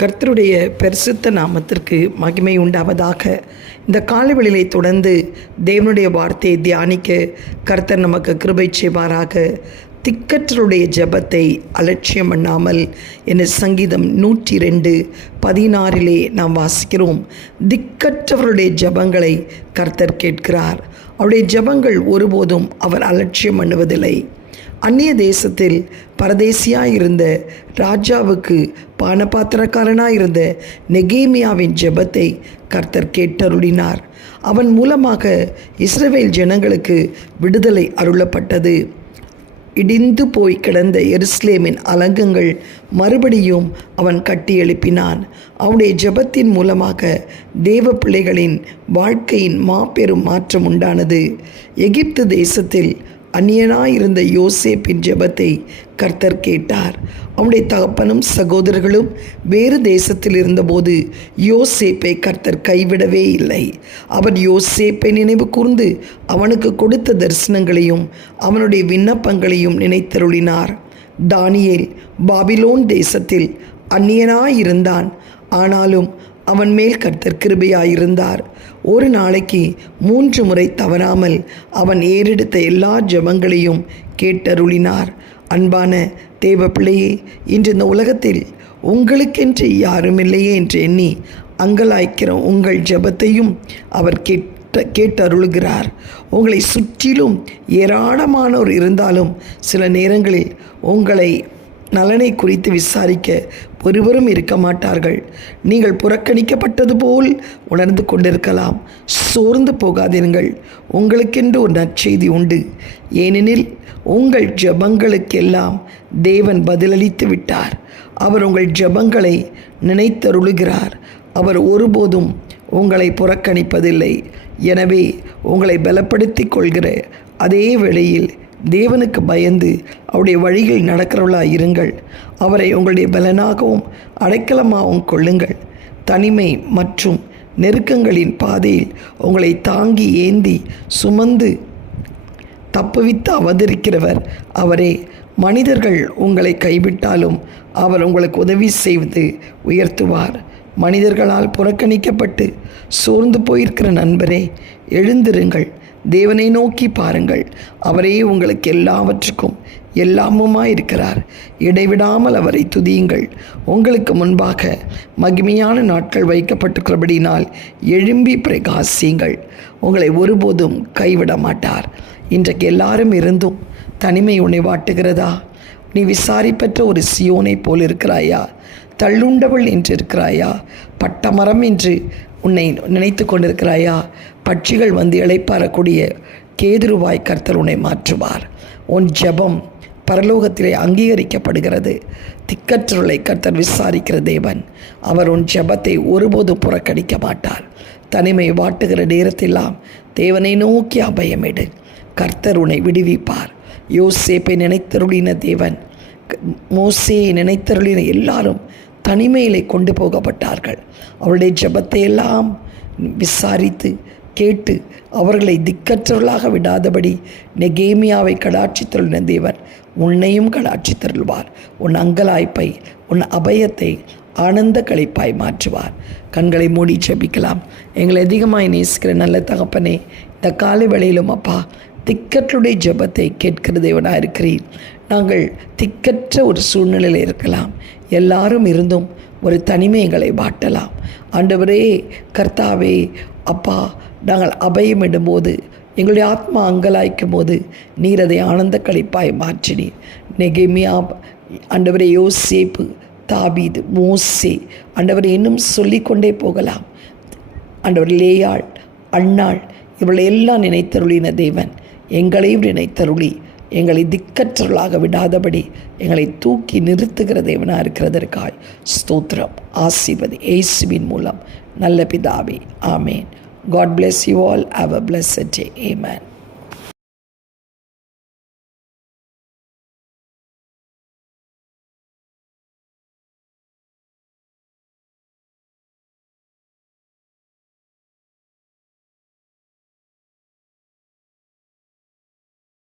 கர்த்தருடைய பரிசுத்த நாமத்திற்கு மகிமை உண்டாவதாக. இந்த காலைவெளியை தொடர்ந்து தேவனுடைய வார்த்தையை தியானிக்க கர்த்தர் நமக்கு கிருபை செய்வாராக. திக்கற்றருடைய ஜெபத்தை அலட்சியம் பண்ணாமல் என சங்கீதம் 102:16 நாம் வாசிக்கிறோம். திக்கற்றவருடைய ஜெபங்களை கர்த்தர் கேட்கிறார். அவருடைய ஜெபங்கள் ஒருபோதும் அவர் அலட்சியம் பண்ணுவதில்லை. அந்நிய தேசத்தில் பரதேசியாக இருந்த ராஜாவுக்கு பானபாத்திரக்காரனாக இருந்த நெகேமியாவின் ஜெபத்தை கர்த்தர் கேட்டருளினார். அவன் மூலமாக இஸ்ரவேல் ஜனங்களுக்கு விடுதலை அருளப்பட்டது. இடிந்து போய் கிடந்த எருசலேமின் அலங்கங்கள் மறுபடியும் அவன் கட்டி எழுப்பினான். அவனுடைய ஜெபத்தின் மூலமாக தேவ பிள்ளைகளின் வாழ்க்கையின் மாபெரும் மாற்றம் உண்டானது. எகிப்து தேசத்தில் அந்நியனாயிருந்த யோசேப்பின் ஜெபத்தை கர்த்தர் கேட்டார். அவனுடைய தகப்பனும் சகோதரர்களும் வேறு தேசத்தில் இருந்தபோது யோசேப்பை கர்த்தர் கைவிடவே இல்லை. அவர் யோசேப்பை நினைவு கூர்ந்து அவனுக்கு கொடுத்த தரிசனங்களையும் அவனுடைய விண்ணப்பங்களையும் நினைத்தருளினார். தானியேல் பாபிலோன் தேசத்தில் அந்நியனாயிருந்தான். ஆனாலும் அவன் மேல் கர்த்தர் கிருபையாயிருந்தார். ஒரு நாளைக்கு 3 முறை தவறாமல் அவன் ஏறெடுத்த எல்லா ஜெபங்களையும் கேட்டருளினார். அன்பான தேவ பிள்ளையே, இன்று இந்த உலகத்தில் உங்களுக்கென்று யாருமில்லையே என்று எண்ணி அங்கலாய்க்கிற உங்கள் ஜெபத்தையும் அவர் கேட்டருளுகிறார். உங்களை சுற்றிலும் ஏராளமானோர் இருந்தாலும் சில நேரங்களில் உங்களை நலனை குறித்து விசாரிக்க ஒருவரும் இருக்க மாட்டார்கள். நீங்கள் புறக்கணிக்கப்பட்டது போல் உணர்ந்து கொண்டிருக்கலாம். சோர்ந்து போகாதீர்கள். உங்களுக்கென்று ஒரு நற்செய்தி உண்டு. ஏனெனில் உங்கள் ஜெபங்களுக்கெல்லாம் தேவன் பதிலளித்து விட்டார். அவர் உங்கள் ஜெபங்களை நினைத்தருளுகிறார். அவர் ஒருபோதும் உங்களை புறக்கணிப்பதில்லை. எனவே உங்களை பலப்படுத்திக் கொள்கிற அதே வேளையில் தேவனுக்கு பயந்து அவருடைய வழியில் நடக்கிறவர்களாக இருங்கள். அவரை உங்களுடைய பலனாகவும் அடைக்கலமாகவும் கொள்ளுங்கள். தனிமை மற்றும் நெருக்கங்களின் பாதையில் உங்களை தாங்கி ஏந்தி சுமந்து தப்புவித்து அவதரிக்கிறவர் அவரே. மனிதர்கள் உங்களை கைவிட்டாலும் அவர் உங்களுக்கு உதவி செய்து உயர்த்துவார். மனிதர்களால் புறக்கணிக்கப்பட்டு சோர்ந்து போயிருக்கிற நண்பரே, எழுந்திருங்கள். தேவனை நோக்கி பாருங்கள். அவரே உங்களுக்கு எல்லாவற்றுக்கும் எல்லாமுமாயிருக்கிறார். இடைவிடாமல் அவரை துதியுங்கள். உங்களுக்கு முன்பாக மகிமையான நாட்கள் வைக்கப்பட்டிருக்கிறபடினால் எழும்பி பிரகாசியுங்கள். உங்களை ஒருபோதும் கைவிட மாட்டார். இன்றைக்கு எல்லாரும் இருந்தும் தனிமை உன்னை வாட்டுகிறதா? நீ விசாரிப்பற்ற ஒரு சியோனை போல் இருக்கிறாயா? தள்ளுண்டவள் என்று இருக்கிறாயா? பட்டமரம் என்று உன்னை நினைத்து கொண்டிருக்கிறாயா? பட்சிகள் வந்து இளைப்பாறக்கூடிய கேதுருவாய் கர்த்தர் உன்னை மாற்றுவார். உன் ஜெபம் பரலோகத்திலே அங்கீகரிக்கப்படுகிறது. திக்கற்றவர்களை கர்த்தர் விசாரிக்கிற தேவன். அவர் உன் ஜெபத்தை ஒருபோதும் புறக்கணிக்க மாட்டார். தனிமை வாட்டுகிற நேரத்தெல்லாம் தேவனை நோக்கி அபயமிடு. கர்த்தர் உன்னை விடுவிப்பார். யோசேப்பை நினைத்தருளின தேவன், மோசேயை நினைத்தருளின எல்லாரும் தனிமையிலே கொண்டு போகப்பட்டார்கள். அவருடைய ஜெபத்தை எல்லாம் விசாரித்து கேட்டு அவர்களை திக்கற்றவர்களாக விடாதபடி நெகேமியாவை கடாட்சித்தருளின தேவன் உன்னையும் கடாட்சித்தருள்வார். உன் அங்கலாய்ப்பை, உன் அபயத்தை ஆனந்த களிப்பாய் மாற்றுவார். கண்களை மூடி ஜெபிக்கலாம். எங்களை அதிகமாய் நேசிக்கிற நல்ல தகப்பனே, இந்த காலை வேளையிலும் அப்பா திக்கற்றுடைய ஜெபத்தை கேட்கிற தேவனாக இருக்கிறீர். நாங்கள் திக்கற்ற ஒரு சூழ்நிலையில் இருக்கலாம். எல்லாரும் இருந்தும் ஒரு தனிமை எங்களை வாட்டலாம். ஆண்டவரே, கர்த்தாவே, அப்பா, நாங்கள் அபயமிடும்போது, எங்களுடைய ஆத்மா அங்கலாய்க்கும் போது நீர் அதை ஆனந்த களிப்பாய் மாற்றினீர். நெகேமியா, ஆண்டவரே, யோசேப்பு, தாவீது, மோசே, ஆண்டவரை இன்னும் சொல்லிக்கொண்டே போகலாம். ஆண்டவர், லேயாள், அன்னாள், இவளை எல்லாம் நினைத்தருளின தேவன் எங்களையும் நினைத்தருளி எங்களை திக்கற்றவர்களாக விடாதபடி எங்களை தூக்கி நிறுத்துகிற தேவனாக இருக்கிறதற்காய் ஸ்தோத்திரம். ஆசீர்வதி இயேசுவின் மூலம் நல்ல பிதாவே, ஆமேன். God bless you all. Have a blessed day. Amen.